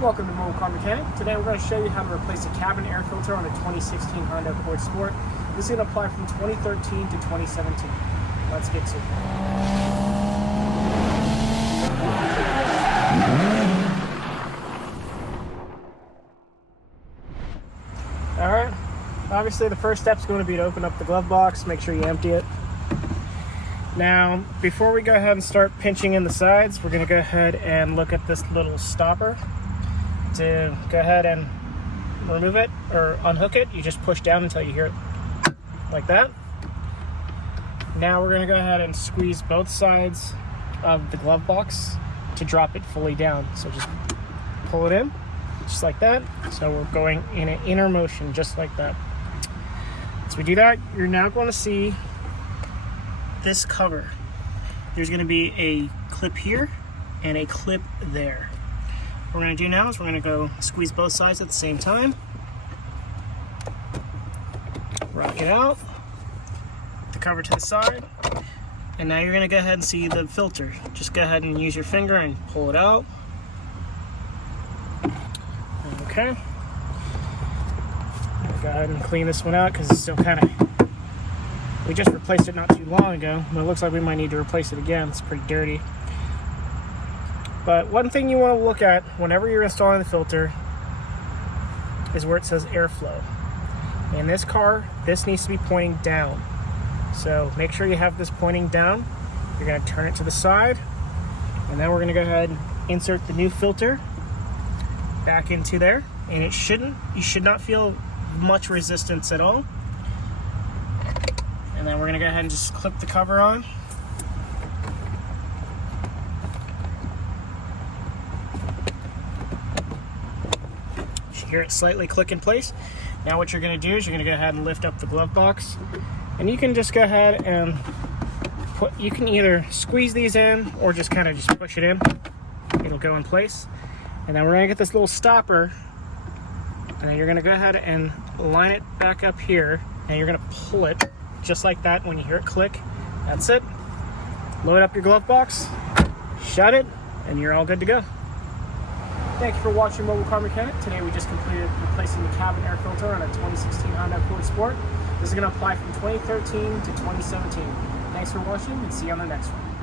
Welcome to Mobile Car Mechanic. Today we're going to show you how to replace a cabin air filter on a 2016 Honda Accord Sport. This is going to apply from 2013 to 2017. Let's get to it. Alright, obviously the first step is going to be to open up the glove box, make sure you empty it. Now, before we go ahead and start pinching in the sides, we're going to go ahead and look at this little stopper. To go ahead and remove it or unhook it, you just push down until you hear it like that. Now we're going to go ahead and squeeze both sides of the glove box to drop it fully down. So just pull it in just like that. So we're going in an inner motion just like that. As we do that, you're now going to see this cover. There's going to be a clip here and a clip there. What we're going to do now is we're going to go squeeze both sides at the same time, rock it out, the cover to the side, and now you're going to go ahead and see the filter. Just go ahead and use your finger and pull it out. Okay. Go ahead and clean this one out because it's still kind of, we just replaced it not too long ago, but it looks like we might need to replace it again. It's pretty dirty. But one thing you want to look at whenever you're installing the filter is where it says airflow. In this car, this needs to be pointing down. So make sure you have this pointing down. You're going to turn it to the side, and then we're going to go ahead and insert the new filter back into there. And you should not feel much resistance at all. And then we're going to go ahead and just clip the cover on. Hear it slightly click in place. Now what you're going to do is you're going to go ahead and lift up the glove box, and you can just go ahead and you can either squeeze these in or just kind of just push it in. It'll go in place. And then we're going to get this little stopper, and then you're going to go ahead and line it back up here, and you're going to pull it just like that. When you hear it click, that's it. Load up your glove box, shut it, and you're all good to go. Thank you for watching Mobile Car Mechanic. Today we just completed replacing the cabin air filter on a 2016 Honda Accord Sport. This is going to apply from 2013 to 2017. Thanks for watching, and see you on the next one.